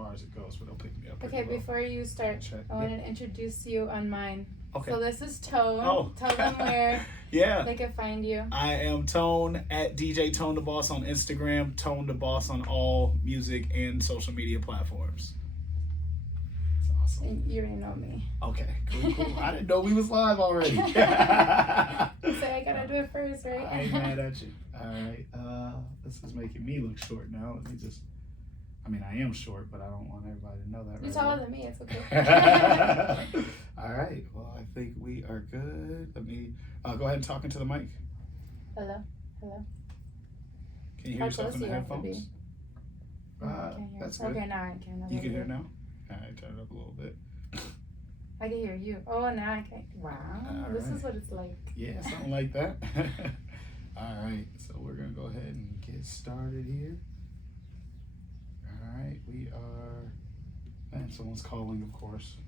far as it goes, but they'll pick me up. Okay, before you start, I want to introduce you on mine. Okay. So this is Tone. Oh. Tell them where they can find you. I am Tone at DJ Tone the Boss on Instagram, Tone the Boss on all music and social media platforms. That's awesome. You already know me. Okay, cool. I didn't know we was live already. So I gotta do it first, right? I ain't mad at you. All right. This is making me look short now. Let me just. I mean, I am short, but I don't want everybody to know that. You're taller than me. It's okay. All right. Well, I think we are good. Let me go ahead and talk into the mic. Hello. Can you hear yourself in the headphones? That's good. Okay, now I can. You can hear now? All right, turn it up a little bit. I can hear you. Oh, now I can. Wow. This is what it's like. Yeah, something like that. All right. So we're going to go ahead and get started here. All right. We are... Man, someone's calling, of course.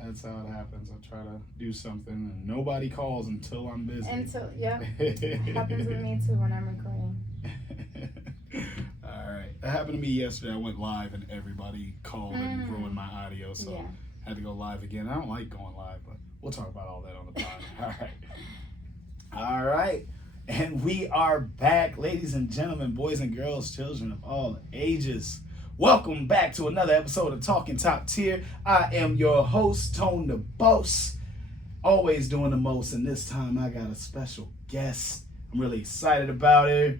That's how it happens. I try to do something and nobody calls until I'm busy. It happens with me too when I'm recording. All right. That happened to me yesterday. I went live and everybody called and ruined my audio, so I had to go live again. I don't like going live, but we'll talk about all that on the pod. All right. And we are back, ladies and gentlemen, boys and girls, children of all ages. Welcome back to another episode of Talking Top Tier. I am your host, Tone the Boss. Always doing the most, and this time I got a special guest. I'm really excited about it.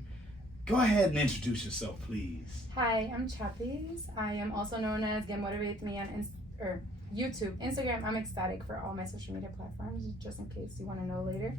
Go ahead and introduce yourself, please. Hi, I'm Chapis. I am also known as GMWM on YouTube. Instagram, I'm ecstatic for all my social media platforms, just in case you want to know later.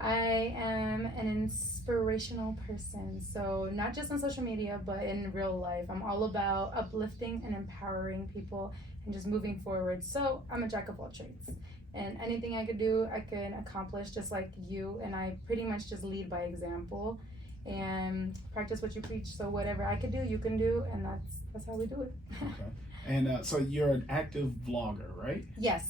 I am an inspirational person, so not just on social media, but in real life. I'm all about uplifting and empowering people and just moving forward. So I'm a jack of all trades, and anything I could do, I can accomplish just like you, and I pretty much just lead by example and practice what you preach. So whatever I could do, you can do, and that's how we do it. Okay. And so you're an active vlogger, right? Yes.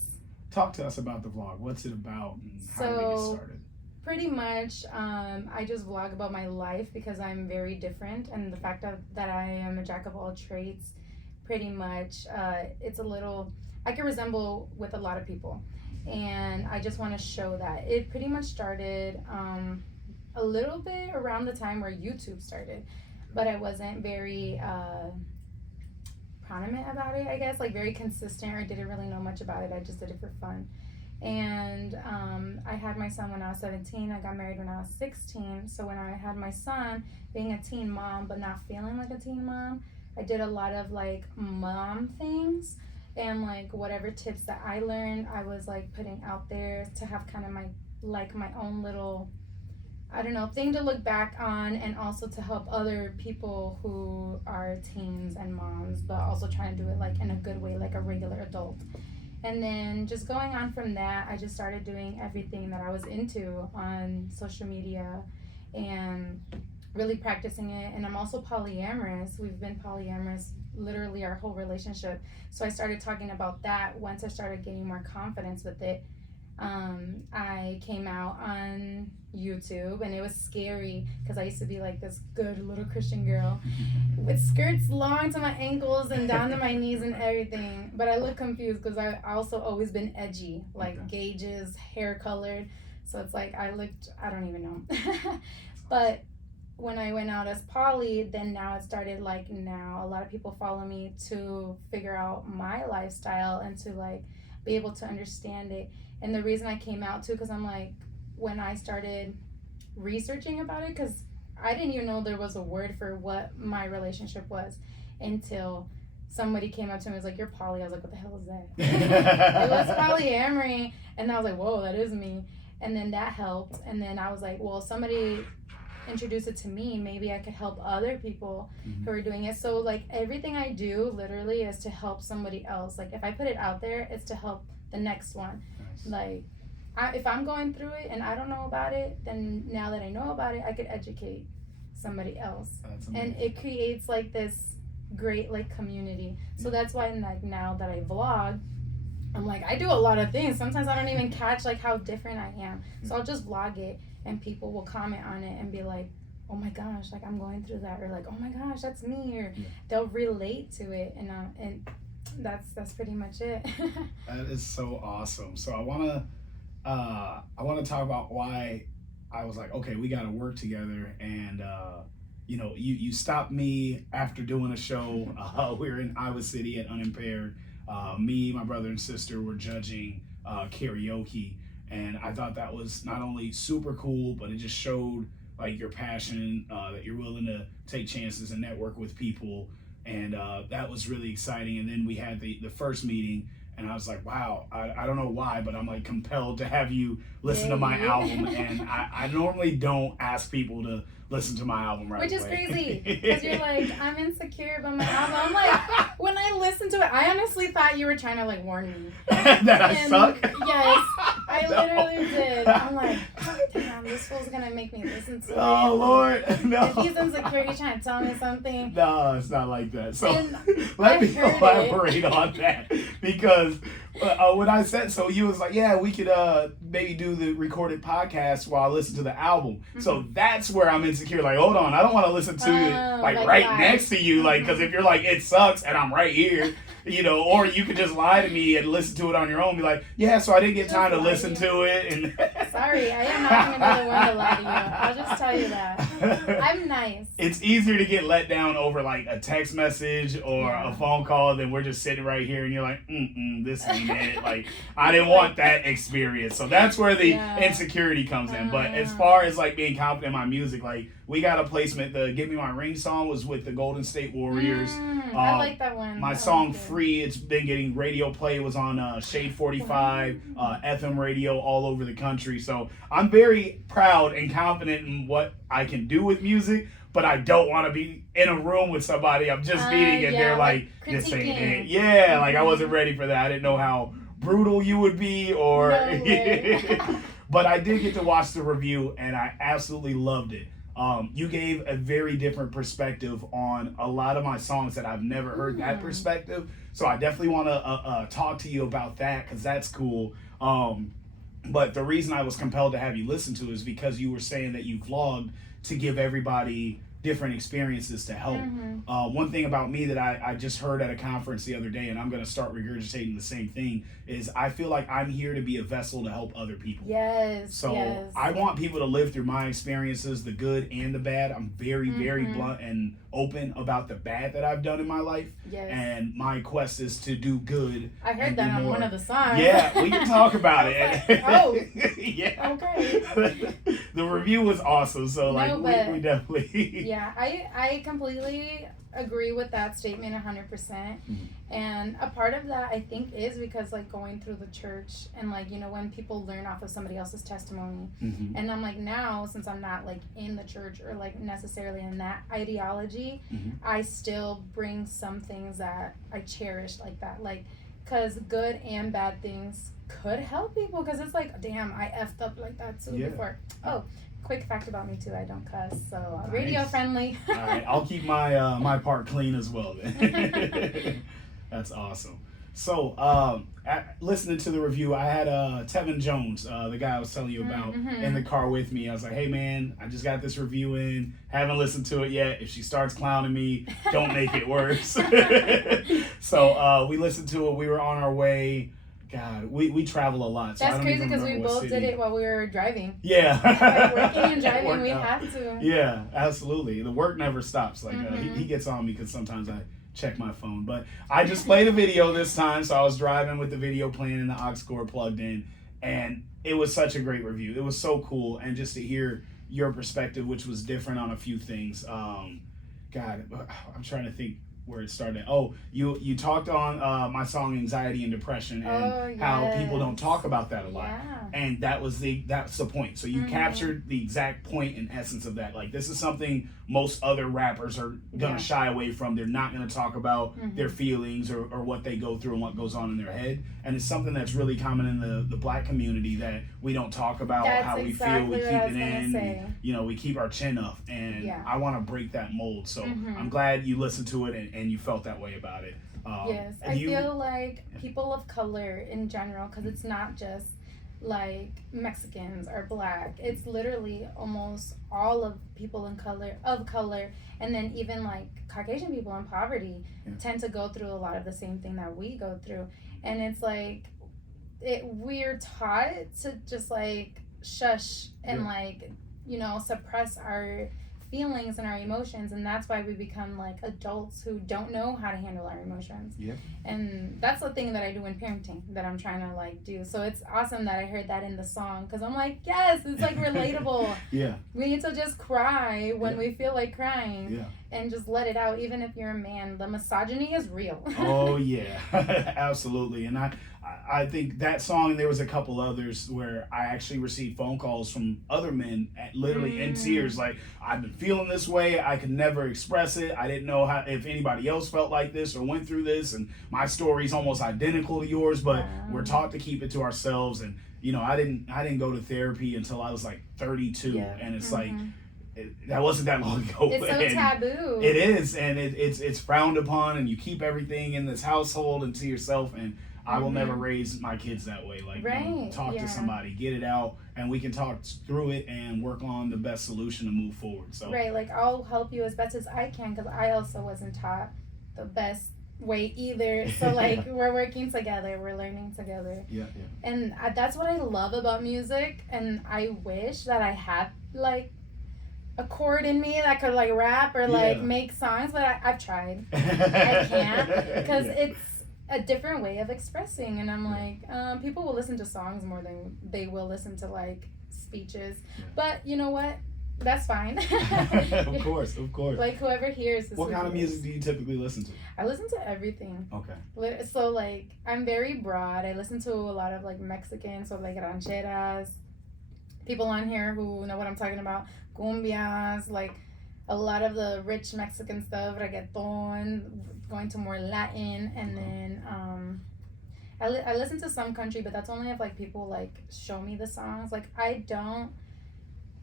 Talk to us about the vlog. What's it about and how did it get started? Pretty much, I just vlog about my life because I'm very different, and the fact that I am a jack of all trades, pretty much, it's a little, I can resemble with a lot of people, and I just want to show that. It pretty much started a little bit around the time where YouTube started, but I wasn't very prominent about it, I guess, like very consistent, or I didn't really know much about it. I just did it for fun. And I had my son when I was 17. I got married when I was 16. So when I had my son, being a teen mom but not feeling like a teen mom, I did a lot of like mom things, and like whatever tips that I learned, I was like putting out there to have kind of my own little, I don't know, thing to look back on, and also to help other people who are teens and moms, but also trying to do it like in a good way, like a regular adult. And then just going on from that, I just started doing everything that I was into on social media and really practicing it. And I'm also polyamorous. We've been polyamorous literally our whole relationship. So I started talking about that once I started getting more confidence with it. I came out on YouTube, and it was scary because I used to be like this good little Christian girl with skirts long to my ankles and down to my knees and everything, but I look confused because I also always been edgy, like gauges, hair colored, so it's like I don't even know. But when I went out as poly, then now it started like, now a lot of people follow me to figure out my lifestyle and to like be able to understand it. And the reason I came out too, because I'm like, when I started researching about it, because I didn't even know there was a word for what my relationship was until somebody came up to me and was like, "You're poly." I was like, "What the hell is that?" It was polyamory, and I was like, "Whoa, that is me." And then that helped, and then I was like, well, somebody introduced it to me, maybe I could help other people who are doing it. So like everything I do literally is to help somebody else. Like if I put it out there, it's to help the next one. Like if I'm going through it and I don't know about it, then now that I know about it, I could educate somebody else. And it creates like this great like community. So that's why like now that I vlog, I'm like, I do a lot of things. Sometimes I don't even catch like how different I am. So I'll just vlog it and people will comment on it and be like, oh my gosh, like I'm going through that, or like, oh my gosh, that's me, or Yeah. they'll relate to it, and that's pretty much it. That is so awesome. So I wanna talk about why I was like, okay, we gotta work together. And you stopped me after doing a show. We were in Iowa City at Unimpaired. Me, my brother and sister were judging karaoke, and I thought that was not only super cool, but it just showed like your passion, that you're willing to take chances and network with people. And that was really exciting. And then we had the first meeting, and I was like, wow, I don't know why, but I'm like compelled to have you listen to my album. And I normally don't ask people to listen to my album right away. Which is crazy, because you're like, I'm insecure about my album. I'm like, when I listened to it, I honestly thought you were trying to like warn me. That I suck? Yes, I literally did. I'm like, oh, damn, this fool's gonna make me listen to it. Oh, Lord, no. If he's insecure, he's trying to tell me something. No, it's not like that. So let me elaborate on that, because when I said so, you was like, yeah, we could maybe do the recorded podcast while I listen to the album. Mm-hmm. So that's where I'm insecure. Like, hold on, I don't want to listen to it like right live next to you, like, because if you're like, it sucks, and I'm right here, or you could just lie to me and listen to it on your own. Be like, yeah, so I didn't get time to listen to it. And sorry, I am not going to be the one to lie to you. I'll just tell you that. I'm nice. It's easier to get let down over like a text message or a phone call than we're just sitting right here and you're like, this ain't it. Like, I didn't want that experience. So that's where the insecurity comes in. But as far as like being confident in my music, like, we got a placement. The Give Me My Ring song was with the Golden State Warriors. I like that one. My song Free, it's been getting radio play. It was on Shade 45, FM radio all over the country. So I'm very proud and confident in what I can do with music, but I don't want to be in a room with somebody I'm just meeting and they're like, this ain't it. Yeah, like I wasn't ready for that. I didn't know how brutal you would be, or but I did get to watch the review and I absolutely loved it. You gave a very different perspective on a lot of my songs that I've never heard that perspective. So I definitely want to talk to you about that, because that's cool. But the reason I was compelled to have you listen to it is because you were saying that you vlogged to give everybody different experiences to help. One thing about me that I just heard at a conference the other day, and I'm going to start regurgitating the same thing, is I feel like I'm here to be a vessel to help other people. Yes. So I want people to live through my experiences, the good and the bad. I'm very, very blunt and open about the bad that I've done in my life. Yes. And my quest is to do good. I heard that on one of the songs. Yeah, we can talk about it. Like, oh. Yeah. Okay. The review was awesome. So we definitely. Yeah, I completely agree with that statement 100%. And a part of that, I think, is because like going through the church and like, when people learn off of somebody else's testimony, and I'm like, now since I'm not like in the church or like necessarily in that ideology, I still bring some things that I cherish like that, like, because good and bad things could help people, because it's like, damn, I effed up like that too before. Oh, quick fact about me too, I don't cuss, so nice. Radio friendly. All right, I'll keep my my part clean as well then. That's awesome. So listening to the review, I had Tevin Jones, the guy I was telling you about, in the car with me. I was like, hey man, I just got this review in, haven't listened to it yet. If she starts clowning me, don't make it worse. So we listened to it. We were on our way. God, we travel a lot. So that's crazy, because we both did it while we were driving. Yeah. Like working and driving, we have to. Yeah, absolutely. The work never stops. Like he gets on me because sometimes I check my phone. But I just played a video this time, so I was driving with the video playing and the aux cord plugged in. And it was such a great review. It was so cool. And just to hear your perspective, which was different on a few things. God, I'm trying to think where it started. Oh, you talked on my song Anxiety and Depression, and how people don't talk about that a lot. And that's the point. So you captured the exact point and essence of that. Like, this is something most other rappers are gonna shy away from. They're not gonna talk about their feelings or what they go through and what goes on in their head. And it's something that's really common in the Black community, that we don't talk about how we feel. We keep it in. We keep our chin up. And I want to break that mold. So I'm glad you listened to it and you felt that way about it. Yes, I feel like people of color in general, because it's not just like Mexicans or black. It's literally almost all of people of color, and then even like Caucasian people in poverty tend to go through a lot of the same thing that we go through. And it's like we're taught to just like shush and like, you know, suppress our feelings and our emotions, and that's why we become like adults who don't know how to handle our emotions. And that's the thing that I do in parenting that I'm trying to like do. So it's awesome that I heard that in the song, because I'm like, yes, it's like relatable. We need to just cry when we feel like crying and just let it out, even if you're a man. The misogyny is real. Oh yeah. Absolutely. And I think that song, and there was a couple others where I actually received phone calls from other men literally in tears, like, I've been feeling this way, I could never express it, I didn't know if anybody else felt like this or went through this, and my story's almost identical to yours, but we're taught to keep it to ourselves. And you know, I didn't go to therapy until I was like 32, and it's like, that wasn't that long ago. It's so taboo. It is, and it's frowned upon, and you keep everything in this household and to yourself. And I will never raise my kids that way. Like, you know, talk to somebody, get it out, and we can talk through it and work on the best solution to move forward. So like, I'll help you as best as I can, because I also wasn't taught the best way either. So like, we're working together, we're learning together. And that's what I love about music. And I wish that I had like a chord in me that could like rap or like make songs, but I've tried. I can't, because it's a different way of expressing. And I'm like, people will listen to songs more than they will listen to like speeches. But you know what? That's fine. Of course. Like, whoever hears this. What kind of music do you typically listen to? I listen to everything. Okay. So like, I'm very broad. I listen to a lot of like Mexican, so like rancheras. People on here who know what I'm talking about. Cumbias, like a lot of the rich Mexican stuff, reggaeton, going to more Latin, and then I listen to some country, but that's only if like people like show me the songs. Like, I don't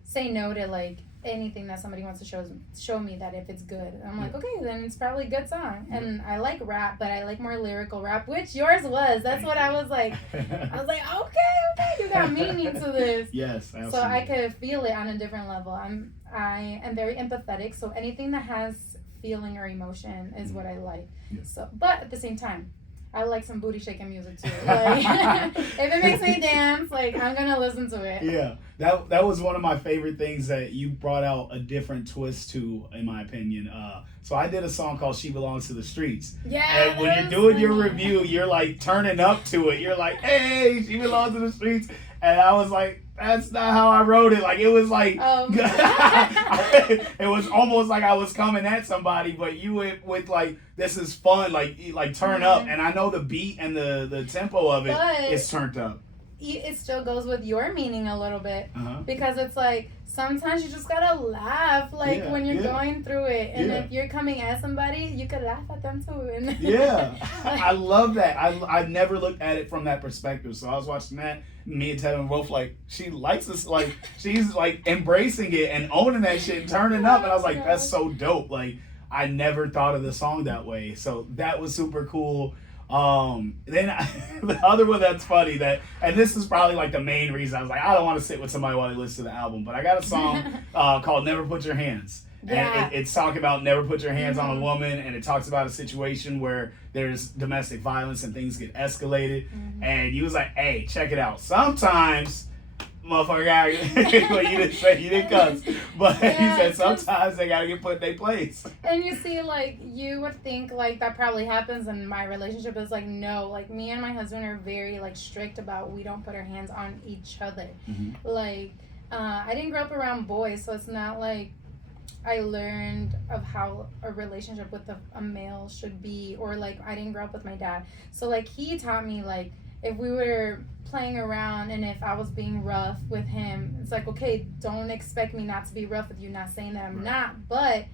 say no to like anything that somebody wants to show me, that if it's good, I'm like, okay, then it's probably a good song. And I like rap, but I like more lyrical rap, which yours was. That's what I was like. I was like, okay, you got meaning to this. Yes, absolutely. So I could feel it on a different level. I am very empathetic, so anything that has feeling or emotion is what I like. So, but at the same time, I like some booty shaking music too. Like, if it makes me dance, like, I'm gonna listen to it. Yeah, that was one of my favorite things that you brought out a different twist to, in my opinion. So I did a song called "She Belongs to the Streets." Yeah. And when you're doing your review, you're like turning up to it. You're like, "Hey, she belongs to the streets," and I was like, that's not how I wrote it. Like, it was like, it was almost like I was coming at somebody, but you went with like, this is fun, like turn up. And I know the beat and the tempo of it is turned up. It still goes with your meaning a little bit, because it's like, sometimes you just gotta laugh, like when you're going through it, and if you're coming at somebody, you could laugh at them too. And I love that. I never looked at it from that perspective. So I was watching that. Me and Tevin both like, she likes this, like she's like embracing it and owning that shit and turning up. And I was like, that's so dope. Like, I never thought of the song that way. So that was super cool. Then the other one that's funny, and this is probably like the main reason I was like, I don't want to sit with somebody while they listen to the album, but I got a song called "Never Put Your Hands." And it's talking about never put your hands on a woman, and it talks about a situation where there's domestic violence and things get escalated. And you was like, hey, check it out. Sometimes, motherfucker, well, you didn't cuss, but you said sometimes they gotta get put in their place. And you see, like, you would think like that probably happens in my relationship. Is like, no, like, me and my husband are very like strict about, we don't put our hands on each other. Like, I didn't grow up around boys, so it's not like I learned of how a relationship with a male should be, or like, I didn't grow up with my dad, so like, he taught me, like, if we were playing around and if I was being rough with him, it's like, okay, don't expect me not to be rough with you. Not saying that I'm not, but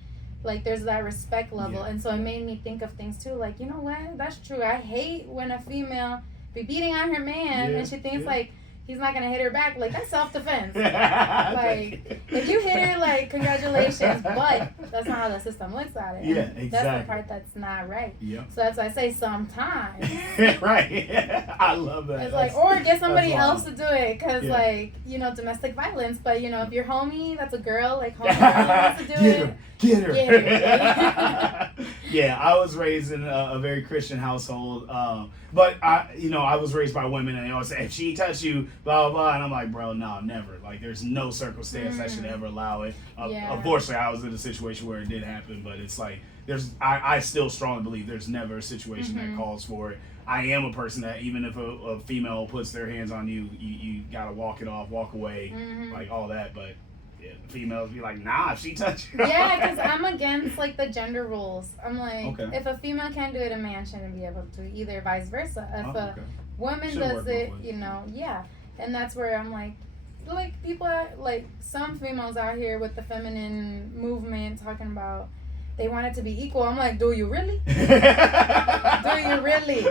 like, there's that respect level. And so it made me think of things too, like, you know what, that's true. I hate when a female be beating on her man and she thinks like, he's not gonna hit her back. Like, that's self-defense. Like, if you hit her, like, congratulations, but that's not how the system looks at it. Yeah, and exactly. That's the part that's not right. Yeah. So that's why I say sometimes. Right. I love that. It's like, or get somebody else to do it, because, Yeah. like, you know, domestic violence, but, you know, if your homie, that's a girl, like, homie wants to do it. Get her. Get her. Yeah, I was raised in a very Christian household, but I was raised by women, and they always say, if she touch you, blah, blah, blah, and I'm like, bro, no, never. Like, there's no circumstance that should ever allow it. Unfortunately, I was in a situation where it did happen, but it's like, I still strongly believe there's never a situation that calls for it. I am a person that even if a female puts their hands on you, you gotta walk it off, walk away, like all that, but yeah, the females be like, nah, if she touch you. Yeah, because I'm against, like, the gender rules. I'm like, Okay. if a female can't do it, a man shouldn't be able to, either vice versa. If a woman Should does work it, both ways. you know, yeah. And that's where I'm like people like some females out here with the feminine movement talking about they want it to be equal. I'm like, do you really? Do you really?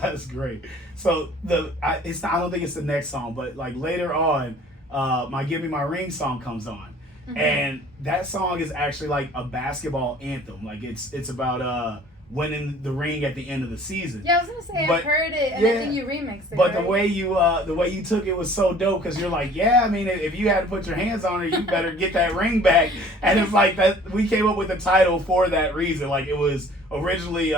That's great. So I don't think it's the next song, but like later on, my "Give Me My Ring" song comes on, and that song is actually like a basketball anthem. Like it's about winning the ring at the end of the season. Yeah, I was gonna say I've heard it, and I think you remixed it. But right? the way you took it was so dope, because you're like, yeah, I mean, if you had to put your hands on her, you better get that ring back. And it's like that. We came up with the title for that reason. Like, it was originally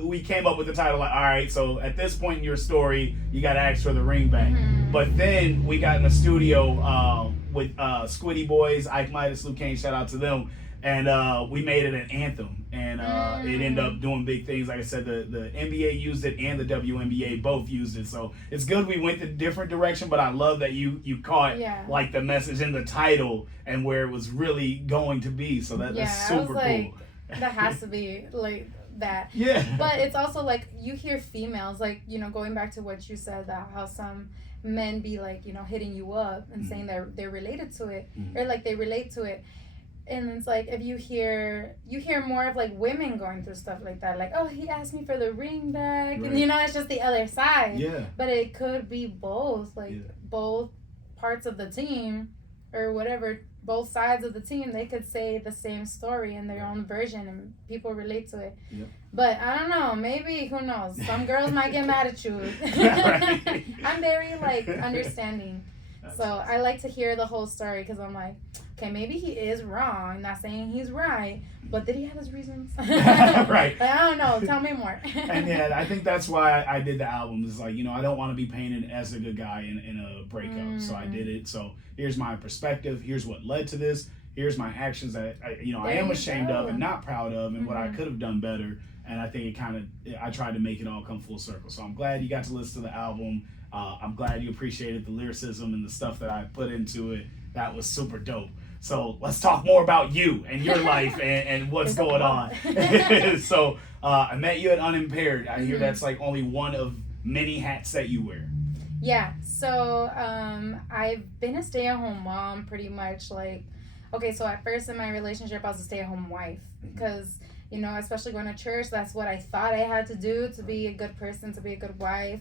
we came up with the title like, all right, so at this point in your story, you got to ask for the ring back. But then we got in the studio with Squiddy Boys, Ike Midas, Luke Kane, shout out to them. And we made it an anthem, and it ended up doing big things. Like I said, the NBA used it, and the WNBA both used it. So it's good we went a different direction, but I love that you caught like the message in the title and where it was really going to be. So that's super cool. That has to be like that. Yeah. But it's also like you hear females, like, you know, going back to what you said, that how some men be like, you know, hitting you up and saying they're related to it, or like they relate to it. And it's like, if you hear more of like women going through stuff like that, like, oh, he asked me for the ring back, and you know, it's just the other side. Yeah. But it could be both, like both parts of the team, or whatever, both sides of the team. They could say the same story in their own version, and people relate to it. Yep. But I don't know, maybe, who knows? Some girls might get mad at you. I'm very like understanding. So I like to hear the whole story, because I'm like, okay, maybe he is wrong. Not saying he's right, but did he have his reasons? Right. I don't know. Tell me more. And yeah, I think that's why I did the album. Is like, you know, I don't want to be painted as a good guy in a breakup. So I did it. So here's my perspective. Here's what led to this. Here's my actions that I am ashamed of and not proud of, and what I could have done better. And I think I tried to make it all come full circle. So I'm glad you got to listen to the album. I'm glad you appreciated the lyricism and the stuff that I put into it. That was super dope. So let's talk more about you and your life and what's going on. So I met you at Unimpaired. I hear that's like only one of many hats that you wear. Yeah. So I've been a stay-at-home mom pretty much. Like, okay, so at first in my relationship, I was a stay-at-home wife, because, you know, especially going to church, that's what I thought I had to do to be a good person, to be a good wife.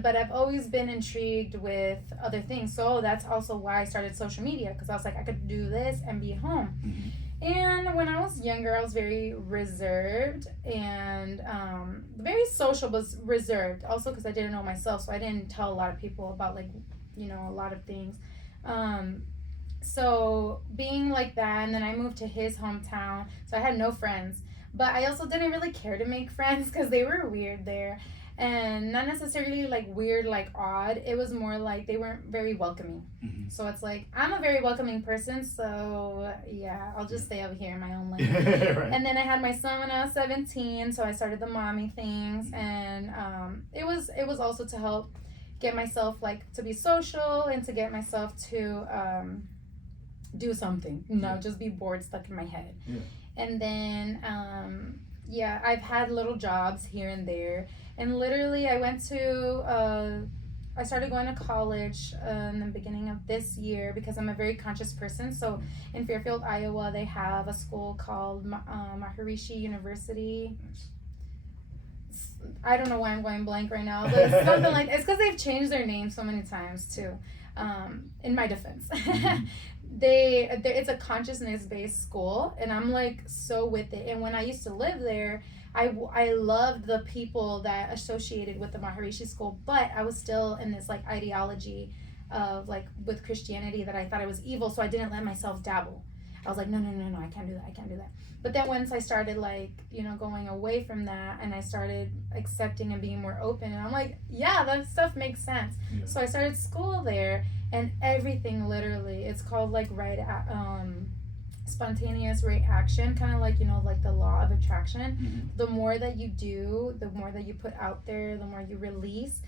But I've always been intrigued with other things. So that's also why I started social media, because I was like, I could do this and be home. And when I was younger, I was very reserved and very social, but reserved. Also because I didn't know myself, so I didn't tell a lot of people about, like, you know, a lot of things. So being like that, and then I moved to his hometown, so I had no friends. But I also didn't really care to make friends, because they were weird there. And not necessarily like weird, like odd. It was more like they weren't very welcoming. So it's like, I'm a very welcoming person, so yeah, I'll just stay over here in my own lane. Right. And then I had my son when I was 17, so I started the mommy things, and it was also to help get myself, like, to be social and to get myself to do something, not just be bored, stuck in my head. And then I've had little jobs here and there. And literally, I started going to college in the beginning of this year, because I'm a very conscious person. So in Fairfield, Iowa, they have a school called Maharishi University. I don't know why I'm going blank right now, but it's something like, it's because they've changed their name so many times too. In my defense, it's a consciousness-based school, and I'm like so with it. And when I used to live there, I loved the people that associated with the Maharishi school, but I was still in this like ideology of like with Christianity that I thought it was evil, so I didn't let myself dabble. I was like, no, I can't do that. But then once I started like, going away from that, and I started accepting and being more open, and I'm like, yeah, that stuff makes sense. Yeah. So I started school there, and everything literally, it's called like spontaneous reaction, kind of like, like the law of attraction. Mm-hmm. The more that you do, the more that you put out there, the more you release,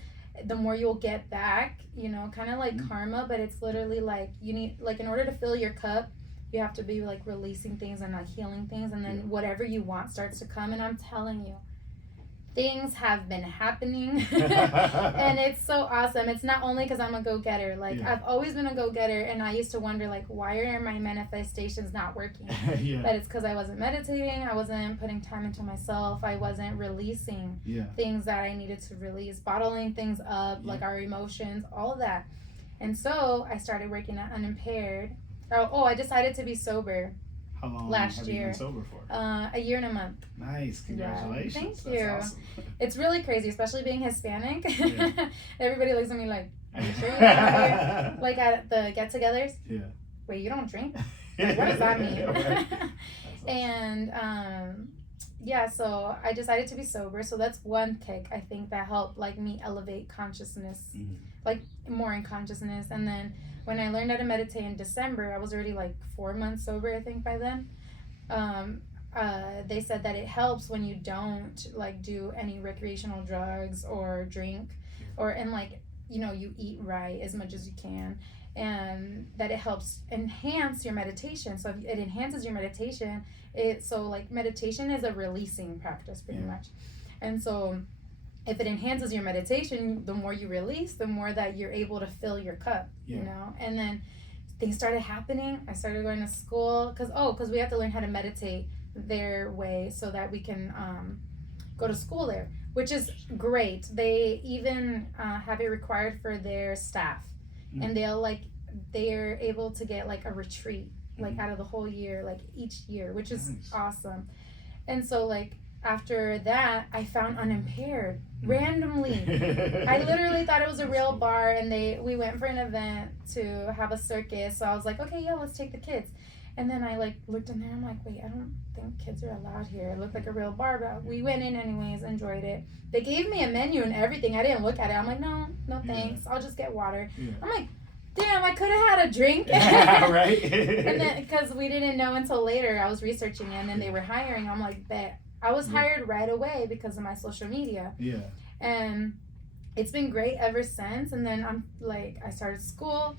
the more you'll get back, kind of like karma. But it's literally like, you need, like, in order to fill your cup, you have to be like releasing things and like healing things, and then whatever you want starts to come. And I'm telling you, things have been happening and it's so awesome. It's not only because I'm a go-getter, like I've always been a go-getter, and I used to wonder like, why are my manifestations not working? But it's because I wasn't meditating, I wasn't putting time into myself, I wasn't releasing things that I needed to release, bottling things up, like our emotions, all of that. And so I started working at Unimpaired. I decided to be sober. How long last have year. You been sober for? A year and a month. Nice, congratulations. Yeah, thank That's you. Awesome. It's really crazy, especially being Hispanic. Yeah. Everybody looks at me like, are you sure you're not like at the get-togethers? Yeah. Wait, you don't drink? Like, what does that mean? Right. Awesome. And so I decided to be sober. So that's one kick, I think, that helped like me elevate consciousness, like more in consciousness. And then when I learned how to meditate in December, I was already like 4 months sober, I think, by then. They said that it helps when you don't like do any recreational drugs or drink, and like, you eat right as much as you can, and that it helps enhance your meditation. So if it enhances your meditation, meditation is a releasing practice pretty much. And so if it enhances your meditation, the more you release, the more that you're able to fill your cup, and then things started happening. I started going to school because we have to learn how to meditate their way so that we can go to school there, which is great. They even have it required for their staff, and they're able to get like a retreat like out of the whole year, like each year, which is awesome. And so like after that, I found Unimpaired randomly. I literally thought it was a real bar, and we went for an event to have a circus. So I was like, okay, let's take the kids. And then I like looked in there, I'm like, wait, I don't think kids are allowed here. It looked like a real bar, but we went in anyways, enjoyed it. They gave me a menu and everything. I didn't look at it. I'm like, no thanks. I'll just get water. I'm like, damn, I could have had a drink. Right. And then, because we didn't know until later, I was researching it, and then they were hiring. I'm like, bet. I was hired right away because of my social media. Yeah. And it's been great ever since. And then I started school.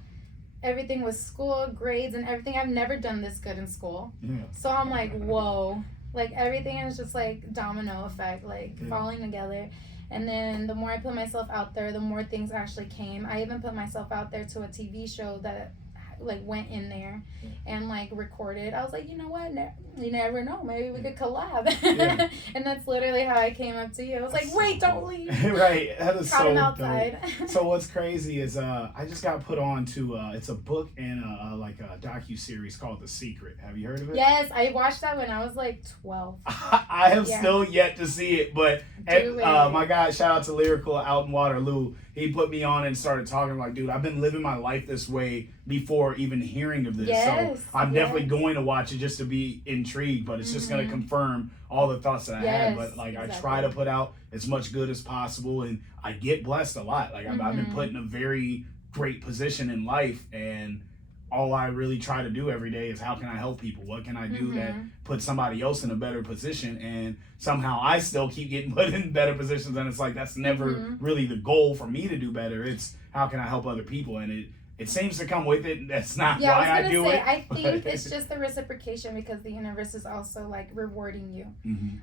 Everything was school, grades, and everything. I've never done this good in school. Yeah. So I'm like, whoa. Like, everything is just like domino effect, like falling together. And then the more I put myself out there, the more things actually came. I even put myself out there to a TV show that like went in there and like recorded. I was like, you know what? You never know. Maybe we could collab. Yeah. And that's literally how I came up to you. I was like, wait, don't leave. Right. That is so outside. So what's crazy is I just got put on to it's a book and like a docu-series called The Secret. Have you heard of it? Yes, I watched that when I was like 12. I have still yet to see it, but my guy, shout out to Lyrical out in Waterloo, he put me on and started talking like, dude, I've been living my life this way before even hearing of this. Yes, so I'm definitely going to watch it just to be intrigued, but it's just going to confirm all the thoughts that I had. But like, I try to put out as much good as possible, and I get blessed a lot. Like I've been put in a very great position in life, and all I really try to do every day is how can I help people? What can I do that put somebody else in a better position? And somehow I still keep getting put in better positions, and it's like that's never really the goal for me to do better. It's how can I help other people? And it seems to come with it. That's not why I do it. I think it's just the reciprocation, because the universe is also like rewarding you.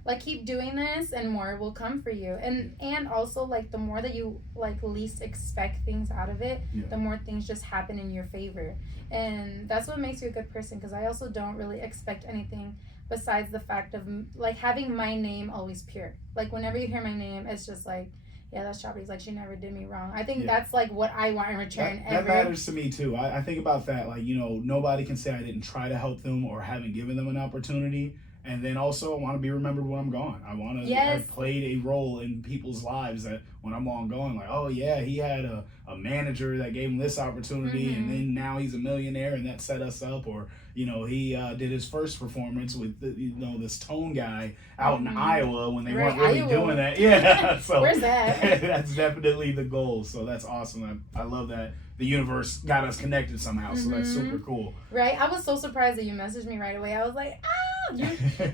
Like, keep doing this and more will come for you. And also like the more that you like least expect things out of it, the more things just happen in your favor. And that's what makes you a good person, because I also don't really expect anything besides the fact of like having my name always pure. Like whenever you hear my name, it's just like, yeah, that's Chapis. Like she never did me wrong. I think that's like what I want in return. That matters to me too. I think about that. Like, you know, nobody can say I didn't try to help them or haven't given them an opportunity. And then also, I want to be remembered when I'm gone. I want to have played a role in people's lives that when I'm long gone, like, oh yeah, he had a manager that gave him this opportunity, and then now he's a millionaire, and that set us up. Or, you know, he did his first performance with this tone guy out in Iowa when they weren't really doing that. Yeah, so where's that? That's definitely the goal. So that's awesome. I love that the universe got us connected somehow. So that's super cool. Right. I was so surprised that you messaged me right away. I was like,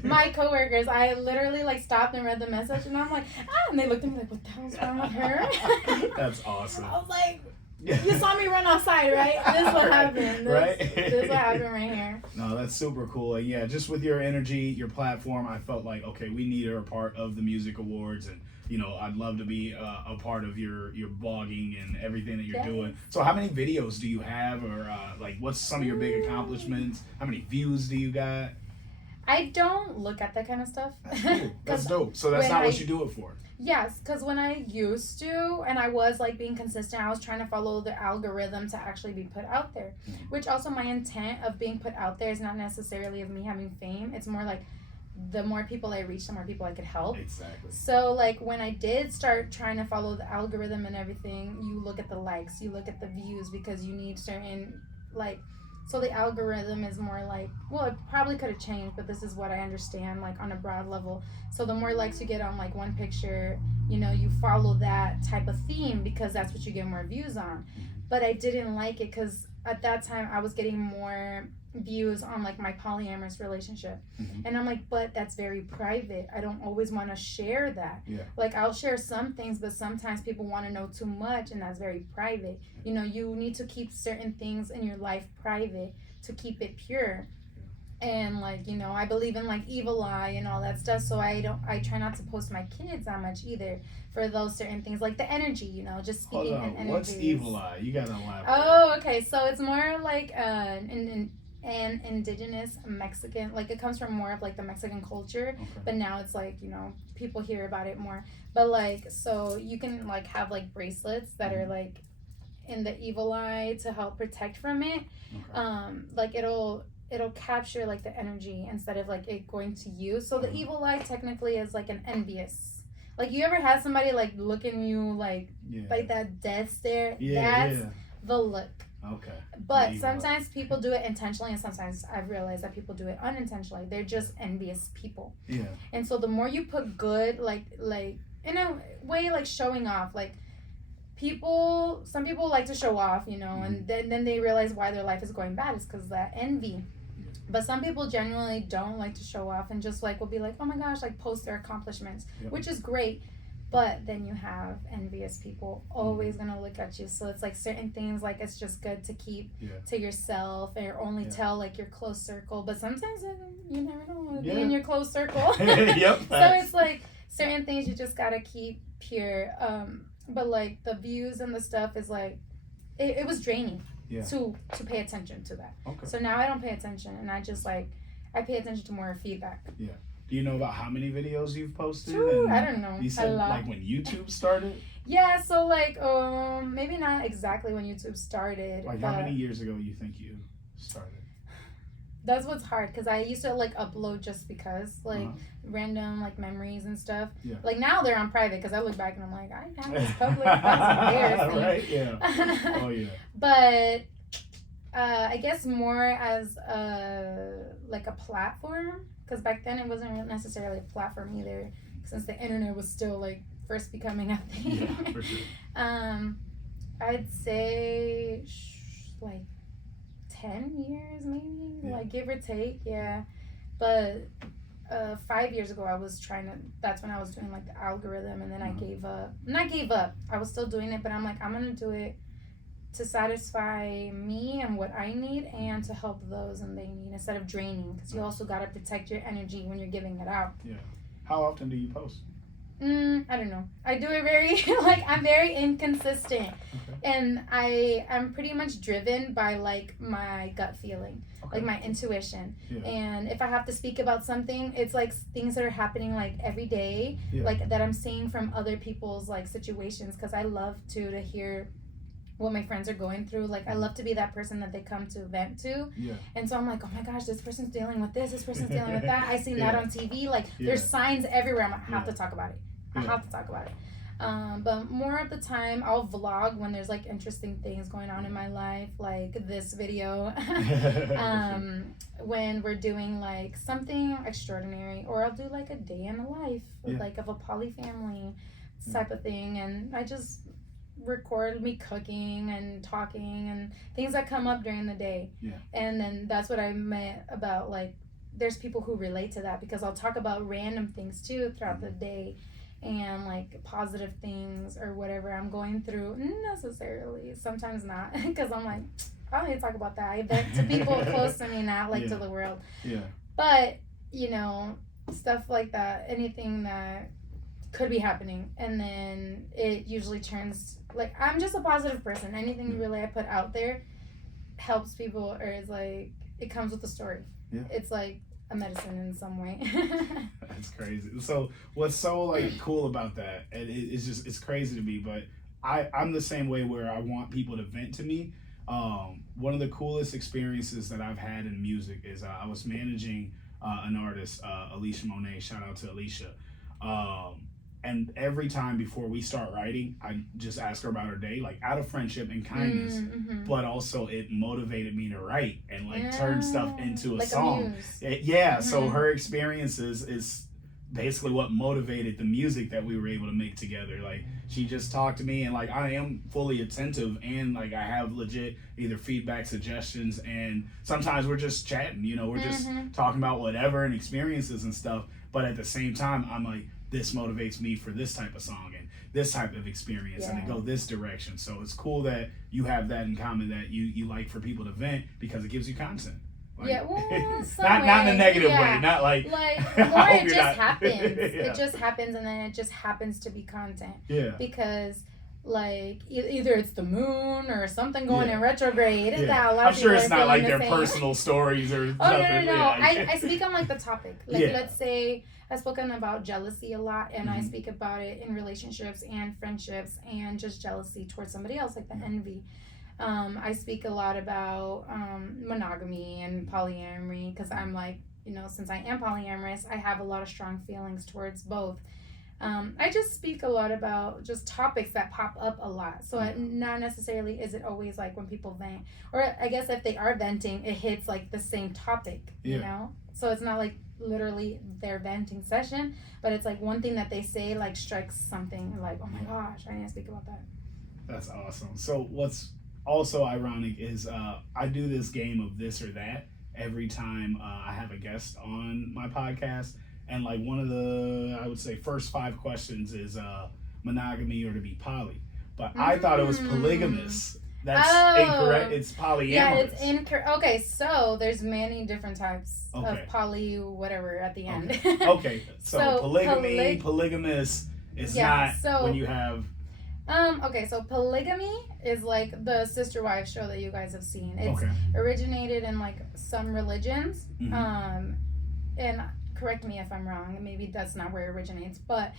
my coworkers, I literally like stopped and read the message, and I'm like, and they looked at me like, what the hell's wrong with her? That's awesome. I was like, you saw me run outside, right? This is what happened. This is what happened right here. No, that's super cool. And yeah, just with your energy, your platform, I felt like, okay, we need her a part of the music awards, and you know, I'd love to be a part of your blogging and everything that you're doing. So how many videos do you have, or like what's some of your big accomplishments? How many views do you got? I don't look at that kind of stuff. That's cool. That's dope. So that's not what you do it for. Yes, because when I used to, and I was like being consistent, I was trying to follow the algorithm to actually be put out there. Which also my intent of being put out there is not necessarily of me having fame. It's more like the more people I reach, the more people I could help. Exactly. So like when I did start trying to follow the algorithm and everything, you look at the likes, you look at the views, because you need certain like. So the algorithm is more like, well, it probably could have changed, but this is what I understand, like on a broad level. So the more likes you get on like one picture, you know, you follow that type of theme because that's what you get more views on. But I didn't like it because at that time I was getting more views on like my polyamorous relationship. And I'm like, but that's very private. I don't always want to share that. Like I'll share some things, but sometimes people want to know too much, and that's very private. You know, you need to keep certain things in your life private to keep it pure. And like, you know, I believe in like evil eye and all that stuff, so I try not to post my kids that much either for those certain things, like the energy, you know, just speaking in energy. What's evil eye? You gotta elaborate. Oh, okay. So it's more like an indigenous Mexican, like it comes from more of like the Mexican culture, but now it's like, you know, people hear about it more. But like, so you can like have like bracelets that are like in the evil eye to help protect from it. Like it'll capture like the energy instead of like it going to you. So the evil eye technically is like an envious. Like you ever had somebody like looking you like that death stare? That's the look. Okay. But sometimes people do it intentionally, and sometimes I've realized that people do it unintentionally. They're just envious people. Yeah. And so the more you put good, like in a way, like showing off, like some people like to show off, you know, and then they realize why their life is going bad is because that envy. But some people genuinely don't like to show off and just like will be like, oh my gosh, like post their accomplishments, which is great. But then you have envious people always gonna look at you. So it's like certain things like it's just good to keep to yourself or only tell like your close circle. But sometimes you never know be in your close circle. So it's like certain things you just gotta keep pure. But like the views and the stuff is like it was draining to pay attention to that. So now I don't pay attention, and I just like I pay attention to more feedback. Do you know about how many videos you've posted? I don't know. You said like when YouTube started? Yeah, so like maybe not exactly when YouTube started. Like how many years ago you think you started? That's what's hard, because I used to like upload just because like random like memories and stuff. Like now they're on private because I look back and I'm like, I have this public. That's embarrassing. Right? Yeah. Oh yeah. But I guess more as like a platform. Because back then it wasn't necessarily a platform either, since the internet was still like first becoming a thing. Yeah, for sure. I'd say like 10 years maybe, like give or take, But 5 years ago that's when I was doing like the algorithm, and then I gave up. Not gave up, I was still doing it, but I'm like, I'm gonna do it to satisfy me and what I need, and to help those and they need, instead of draining, because you also got to protect your energy when you're giving it out. How often do you post? I don't know. I do it very, like, I'm very inconsistent. Okay. And I'm pretty much driven by, like, my gut feeling, okay. Like, my intuition. Yeah. And if I have to speak about something, it's, like, things that are happening, like, every day, yeah. Like, that I'm seeing from other people's, like, situations, because I love to hear what my friends are going through. Like, I love to be that person that they come to vent to. Yeah. And so I'm like, oh my gosh, this person's dealing with this person's dealing with that. I seen that on TV. Like, there's signs everywhere. I have to talk about it. I have to talk about it. But more of the time, I'll vlog when there's, like, interesting things going on in my life, like this video. When we're doing, like, something extraordinary, or I'll do, like, a day in the life, like, of a poly family type of thing. And I just record me cooking and talking and things that come up during the day. Yeah. And then that's what I meant about, like, there's people who relate to that, because I'll talk about random things too throughout the day, and, like, positive things or whatever I'm going through. Necessarily, sometimes not, because I'm like, I don't need to talk about that. I vent to people close to me, not like to the world. Yeah. But, you know, stuff like that, anything that could be happening, and then it usually turns, like, I'm just a positive person. Anything really I put out there helps people, or is, like, it comes with a story. Yeah. It's like a medicine in some way. That's crazy. So what's so, like, cool about that, and it's crazy to me, but I'm the same way, where I want people to vent to me. One of the coolest experiences that I've had in music is I was managing an artist, Alicia Monet. Shout out to Alicia. And every time before we start writing, I just ask her about her day, like, out of friendship and kindness, but also it motivated me to write and, like, turn stuff into a, like, song. So her experiences is basically what motivated the music that we were able to make together. Like, she just talked to me, and, like, I am fully attentive, and, like, I have legit either feedback, suggestions, and sometimes we're just chatting, you know, we're just talking about whatever and experiences and stuff. But at the same time, I'm like, this motivates me for this type of song and this type of experience, and to go this direction. So it's cool that you have that in common, that you like for people to vent, because it gives you content. Like, not in a negative way, not like or it just happens. It just happens, and then it just happens to be content. Yeah. Because, like, either it's the moon or something going in retrograde. And that a lot I'm of sure it's not like their personal stories or something. No. I speak on, like, the topic. Like, let's say I've spoken about jealousy a lot, and I speak about it in relationships and friendships, and just jealousy towards somebody else, like the envy. I speak a lot about monogamy and polyamory, because I'm, like, you know, since I am polyamorous, I have a lot of strong feelings towards both. I just speak a lot about just topics that pop up a lot. So not necessarily is it always, like, when people vent, or I guess if they are venting, it hits, like, the same topic, you know? So it's not, like, literally their venting session, but it's, like, one thing that they say, like, strikes something, like, oh my gosh, I need to speak about that. That's awesome. So what's also ironic is I do this game of this or that every time I have a guest on my podcast. And, like, one of the, I would say, first 5 questions is monogamy or to be poly. But I thought it was polygamous. That's incorrect. It's polyamorous. Yeah, it's incorrect. Okay, so there's many different types of poly whatever at the end. Okay. So polygamy, polygamous is not when you have... Okay, so polygamy is, like, the Sister Wives show that you guys have seen. It's originated in, like, some religions. And correct me if I'm wrong, maybe that's not where it originates, but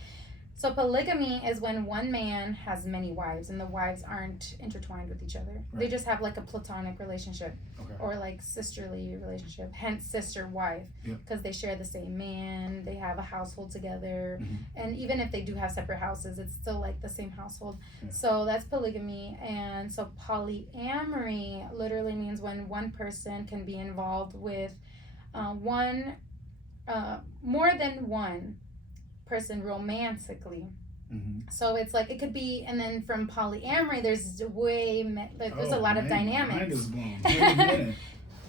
so polygamy is when one man has many wives, and the wives aren't intertwined with each other. Right. They just have, like, a platonic relationship, or, like, sisterly relationship, hence sister wife, because they share the same man, they have a household together, and even if they do have separate houses, it's still, like, the same household. So that's polygamy. And so polyamory literally means when one person can be involved with more than one person romantically. So it's like, it could be, and then from polyamory, there's a lot of dynamics.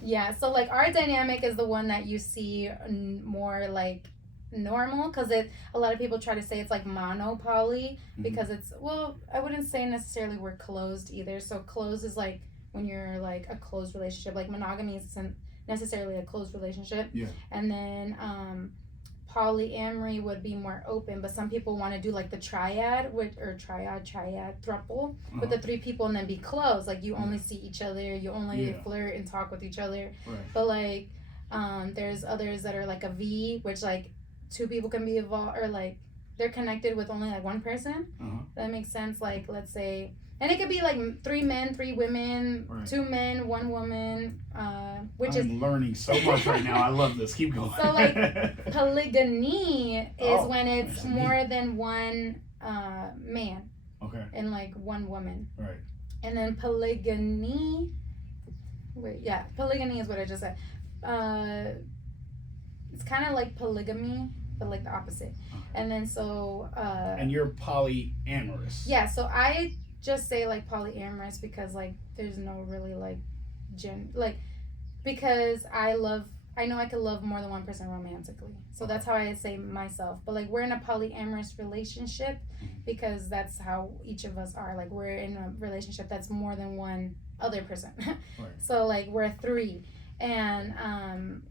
Yeah, so, like, our dynamic is the one that you see more, like, normal, because a lot of people try to say it's like monopoly, because it's, well, I wouldn't say necessarily we're closed either. So closed is, like, when you're, like, a closed relationship. Like, monogamy isn't necessarily a closed relationship. And then polyamory would be more open, but some people want to do like the triad thruple with the 3 people and then be closed. Like you only see each other, you only flirt and talk with each other. Right. But like, there's others that are like a V, which like 2 people can be involved, or like they're connected with only like 1 person. That makes sense. Like let's say, and it could be like 3 men, 3 women, right. 2 men, 1 woman. I'm learning so much right now. I love this. Keep going. So like polygyny is when it's more than 1 man. Okay. And like 1 woman. Right. And then polygyny. Polygyny is what I just said. It's kind of like polygamy, but like the opposite. Okay. And then so. And you're polyamorous. Yeah. So I just say like polyamorous because like there's no really like because I know I could love more than 1 person romantically, so that's how I say myself. But like we're in a polyamorous relationship because that's how each of us are. Like we're in a relationship that's more than 1 other person. Right. So like we're 3, and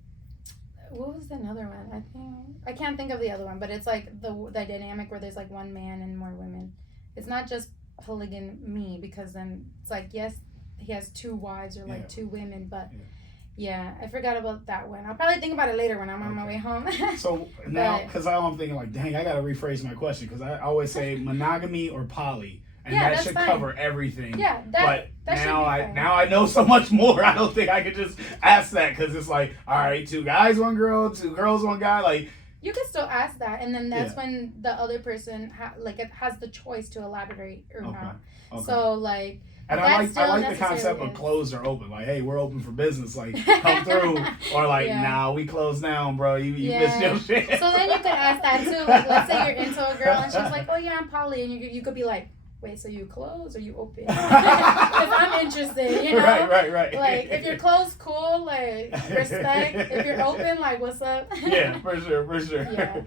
what was another one? I can't think of the other one, but it's like the dynamic where there's like 1 man and more women. It's not just polygamy, because then it's like, yes, he has 2 wives or like 2 women, but I forgot about that one. I'll probably think about it later when I'm on my way home. So now, because I'm thinking like, dang, I gotta rephrase my question, because I always say monogamy or poly, and that should cover everything. Yeah, but now I know so much more. I don't think I could just ask that, because it's like, all right, 2 guys, 1 girl, 2 girls, 1 guy, like. You can still ask that, and then that's when the other person has the choice to elaborate or not. Okay. So like, and I like the concept of closed or open. Like, hey, we're open for business. Like, come through, or like, nah, we closed down, bro. You missed your shit. So then you could ask that too. Like, let's say you're into a girl and she's like, oh yeah, I'm poly, and you could be like, wait, so you close or you open? Because I'm interested, you know? Right. Like, if you're closed, cool, like, respect. If you're open, like, what's up? Yeah, for sure. Yeah.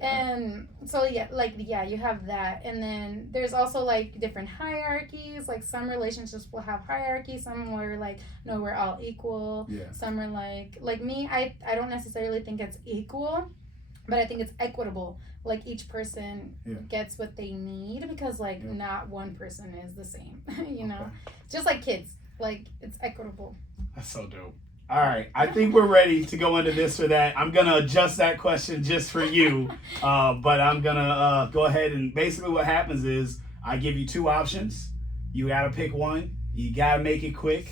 And so, you have that. And then there's also, like, different hierarchies. Like, some relationships will have hierarchy. Some were, like, no, we're all equal. Yeah. Some are, like me, I don't necessarily think it's equal, but I think it's equitable. Like, each person gets what they need, because like not 1 person is the same. You know, just like kids, like it's equitable. That's so dope. All right, I think we're ready to go into this or that. I'm gonna adjust that question just for you, but I'm gonna go ahead, and basically what happens is I give you 2 options. You gotta pick one. You gotta make it quick.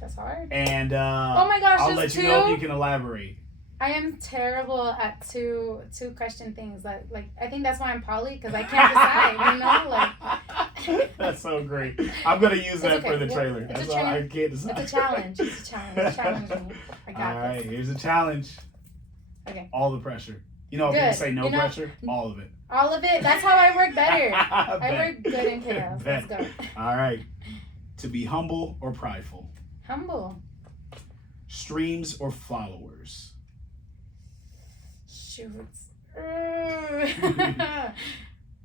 That's hard. And oh my gosh, I'll let you know if you can elaborate. I am terrible at two question things. Like I think that's why I'm poly, because I can't decide. You know, like. That's so great. I'm gonna use that for the trailer. That's all I can't decide. It's a challenge. Challenge me. I got all right, here's a challenge. Okay. All the pressure. You know, people say no pressure. All of it. All of it. That's how I work better. I work good in chaos. Let's go. All right. To be humble or prideful? Humble. Streams or followers? Shoots. I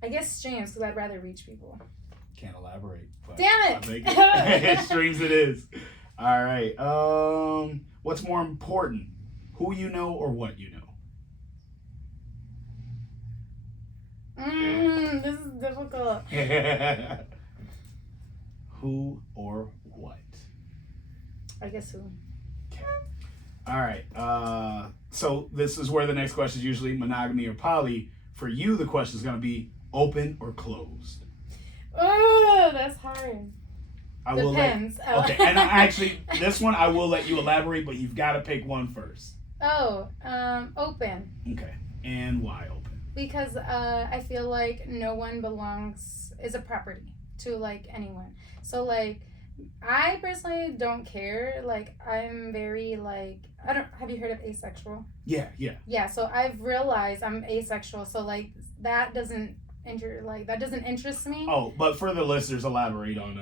guess streams, because I'd rather reach people. Can't elaborate. Damn it! Streams it is. All right. What's more important? Who you know or what you know? This is difficult. Who or what? I guess who. Okay. All right. So this is where the next question is usually monogamy or poly. For you, the question is going to be open or closed. Oh, that's hard. Depends. Okay, and actually, this one I will let you elaborate, but you've got to pick one first. Oh, open. Okay, and why open? Because I feel like no one is a property to like anyone. So like, I personally don't care. Like, I'm very like, have you heard of asexual? Yeah. Yeah, so I've realized I'm asexual, so like that doesn't interest me. Oh, but for the listeners, elaborate on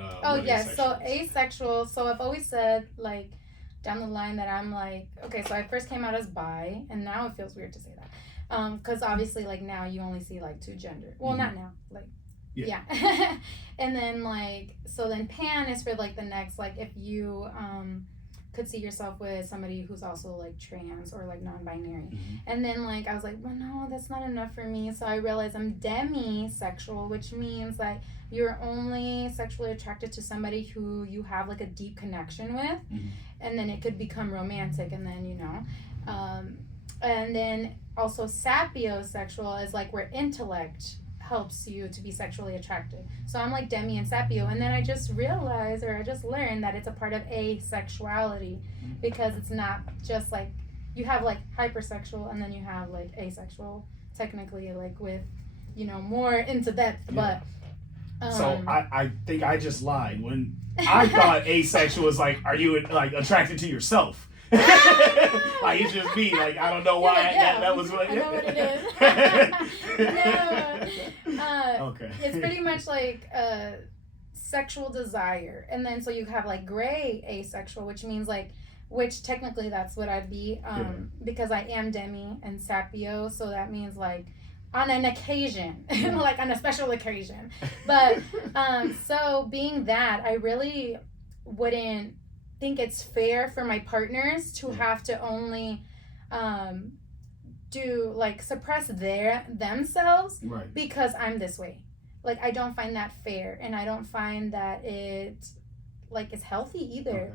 so asexual. So I've always said like down the line that I'm like, okay, so I first came out as bi, and now it feels weird to say that. Because obviously like now you only see like 2 gender. Well, not now, like yeah. And then like, so then pan is for like the next, like if you could see yourself with somebody who's also like trans or like non-binary. And then like I was like, well, no, that's not enough for me. So I realized I'm demisexual, which means like you're only sexually attracted to somebody who you have like a deep connection with, and then it could become romantic, and then and then also sapiosexual is like where intellect helps you to be sexually attracted. So I'm like demi and sapio, and then I just realized, or I just learned, that it's a part of asexuality, because it's not just like you have like hypersexual and then you have like asexual, technically, like with more into depth. But so I think I just lied when I thought asexual was like, are you like attracted to yourself? Like it's just me. Like I don't know why that was what. I know what it is. No, okay. It's pretty much like sexual desire, and then so you have like gray asexual, which means like, which technically that's what I'd be, because I am demi and sapio, so that means like on an occasion, like on a special occasion. But so being that, I really wouldn't think it's fair for my partners to have to only do like suppress themselves because I'm this way. Like I don't find that fair, and I don't find that it like is healthy either.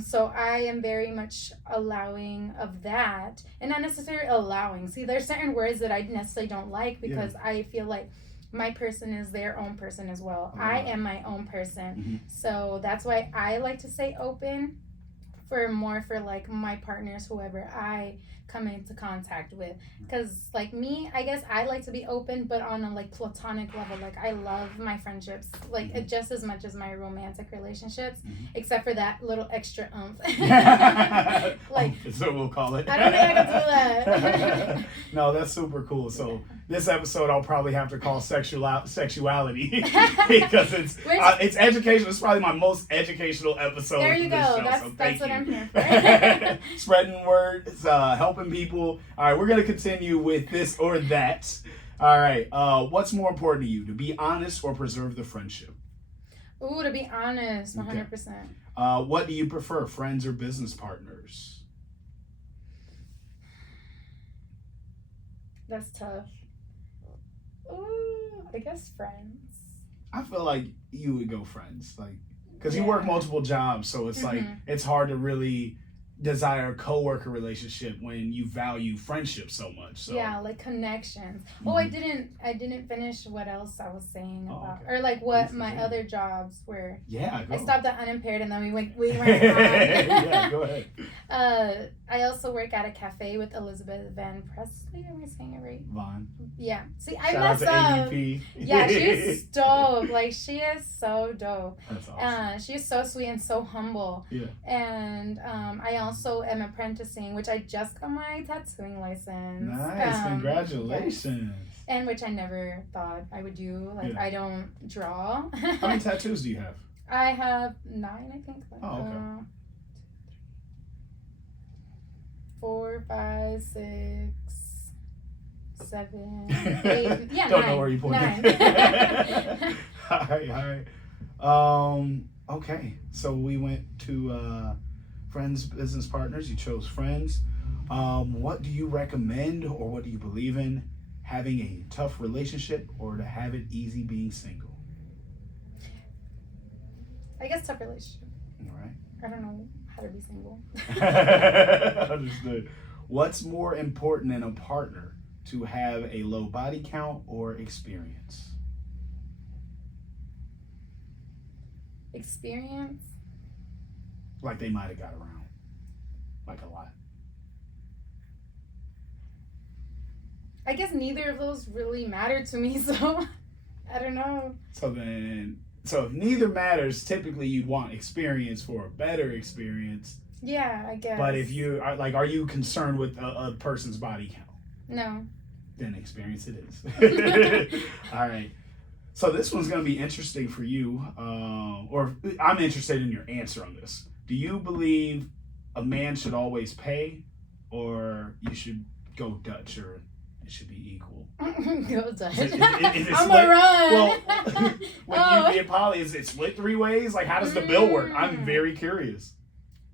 So I am very much allowing of that, and not necessarily allowing. See, there's certain words that I necessarily don't like, because I feel like my person is their own person as well. I am my own person. So that's why I like to say open for like my partners, whoever I come into contact with. Because like me, I guess I like to be open, but on a like platonic level. Like I love my friendships like just as much as my romantic relationships, except for that little extra oomph. Like so we'll call it. I don't think I can do that. No, that's super cool. So this episode I'll probably have to call sexuality because it's educational. It's probably my most educational episode. There you go. Show, That's what I'm here for. Spreading words, helping people. All right, we're gonna continue with this or that. All right, what's more important to you, to be honest or preserve the friendship? Ooh, to be honest, 100%. What do you prefer, friends or business partners? That's tough. Ooh, I guess friends. I feel like you would go friends, like, because you work multiple jobs, so it's like it's hard to really desire a coworker relationship when you value friendship so much. So. Yeah, like connections. Oh, I didn't finish what else I was saying about, or like what my other jobs were. Yeah, go. I stopped at unimpaired, and then we went on. Yeah, go ahead. I also work at a cafe with Elizabeth Van Presley. Am I saying it right? Vaughn. Yeah. See, I messed up. Yeah, she's dope. Like she is so dope. That's awesome. She's so sweet and so humble. Yeah. And I also am apprenticing, which I just got my tattooing license. Nice, congratulations. Yes. And which I never thought I would do. Like I don't draw. How many tattoos do you have? I have 9, I think. Oh, okay. 4, 5, 6, 7, 8. Yeah, Don't 9. know where you pointed. 9. All right. Okay. So we went to friends, business partners. You chose friends. What do you recommend, or what do you believe in? Having a tough relationship, or to have it easy being single? I guess tough relationship. All right. I don't know how to be single. Understood. What's more important in a partner, to have a low body count or experience? Experience? Like they might have got around. Like a lot. I guess neither of those really matter to me, so I don't know. So if neither matters, typically you'd want experience for a better experience. Yeah, I guess. But if you are are you concerned with a person's body count? No. Then experience it is. All right. So this one's going to be interesting for you, or I'm interested in your answer on this. Do you believe a man should always pay, or you should go Dutch, or it should be equal? Go Dutch. Is it I'm split? a run. Well, when you be a poly, is it split 3 ways? Like, how does the bill work? I'm very curious.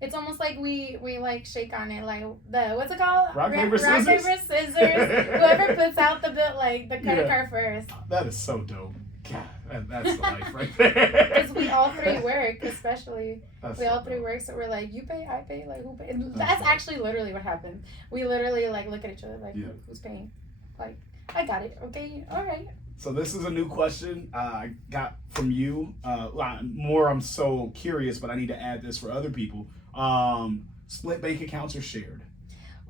It's almost like we like shake on it, like the what's it called? Rock, paper, scissors. Rock, paper, scissors. Whoever puts out the bill, like the credit card first. That is so dope. God, that's the life right there. Because we all three work, especially. We all three work, so we're like, you pay, I pay, like who pay? That's actually literally what happened. We literally like look at each other like, who's paying? Like, I got it. Okay, all right. So this is a new question I got from you. More, I'm so curious, but I need to add this for other people. Split bank accounts or shared?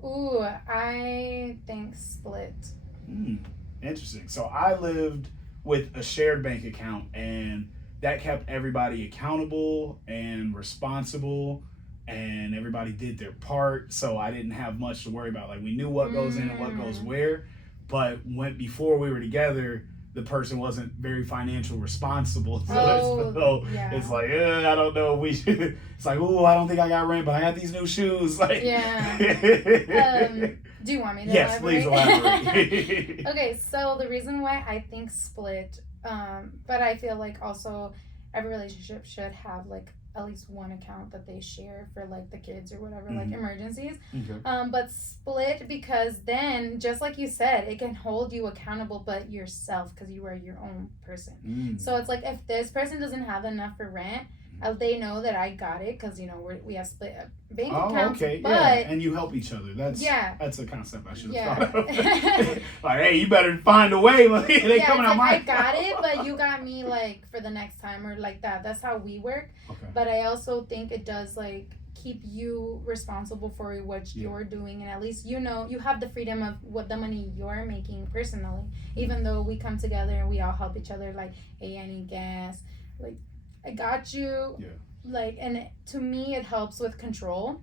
Ooh, I think split. Interesting. So I lived with a shared bank account, and that kept everybody accountable and responsible, and everybody did their part. So I didn't have much to worry about. Like, we knew what goes in and what goes where. But before we were together, the person wasn't very financial responsible. So it's like, I don't know if we should. It's like, I don't think I got rent, but I got these new shoes. Like, do you want me to Yes, elaborate? please elaborate. Okay, so the reason why I think split, but I feel like also every relationship should have like at least one account that they share for like the kids or whatever, like emergencies. Okay. But split, because then, just like you said, it can hold you accountable, but yourself, because you are your own person. So it's like, if this person doesn't have enough for rent, they know that I got it, because we have split bank accounts. Okay, but and you help each other. That's a concept I should have thought of. Like, hey, you better find a way. They coming out my. I got it, but you got me like for the next time, or like that. That's how we work. Okay. But I also think it does like keep you responsible for what you're doing, and at least you have the freedom of what the money you're making personally. Even though we come together and we all help each other, like, hey, I need gas, like, I got you. Yeah. Like, and to me, it helps with control,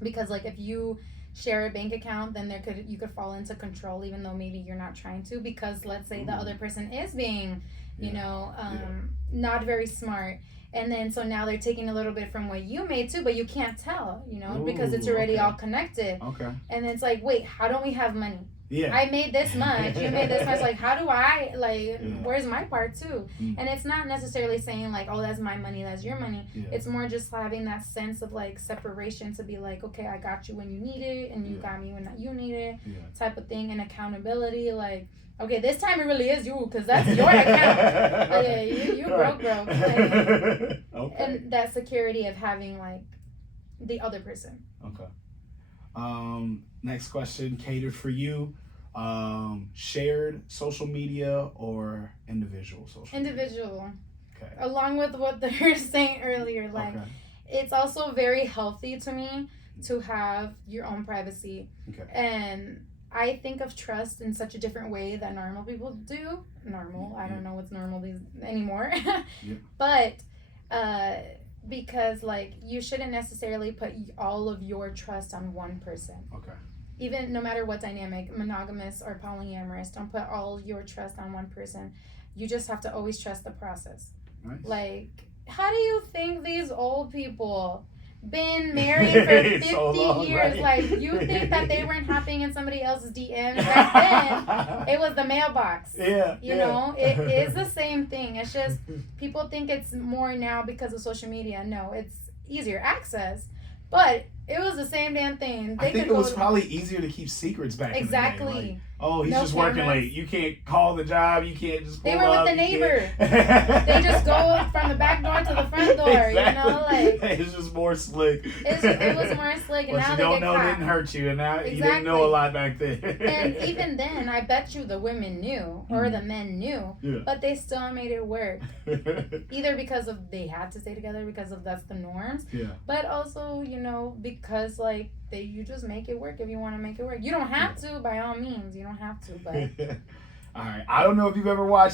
because like if you share a bank account, then you could fall into control, even though maybe you're not trying to, because let's say the other person is being, not very smart. And then so now they're taking a little bit from what you made too, but you can't tell, because it's already all connected. Okay. And it's like, wait, how don't we have money? Yeah. I made this much, you made this much. Like, how do I, where's my part too? And it's not necessarily saying like, oh, that's my money, that's your money. It's more just having that sense of like separation, to be like, okay, I got you when you need it, and you got me when you need it, type of thing. And accountability, like, okay, this time it really is you, because that's your account. Okay, you broke. Okay. And that security of having like the other person. Okay. Next question, catered for you. Shared social media or individual social media? Individual. Okay. Along with what they were saying earlier, like, it's also very healthy to me to have your own privacy. Okay. And I think of trust in such a different way that normal people do. I don't know what's normal anymore. But because like, you shouldn't necessarily put all of your trust on one person. Okay. Even no matter what dynamic, monogamous or polyamorous, don't put all your trust on one person. You just have to always trust the process. Nice. Like, how do you think these old people been married for 50 so long, years? right? Like, you think that they weren't hopping in somebody else's DM? Back then, it was the mailbox. You know, it is the same thing. It's just people think it's more now because of social media. No, it's easier access. But it was the same damn thing. I think it was probably easier to keep secrets back in the day. Like, oh, he's just working late. You can't call the job. You can't just pull up. They were with the neighbor. They just go from the back door to the front door, like. It's just more slick. It was more slick, and what now you they don't get know caught. didn't hurt you, and now you didn't know a lot back then. And even then, I bet you the women knew, or the men knew, but they still made it work. Either because of they had to stay together because of that's the norms, but also, because like you just make it work if you want to make it work. You don't have to, by all means, you don't have to, but. All right, I don't know if you've ever watched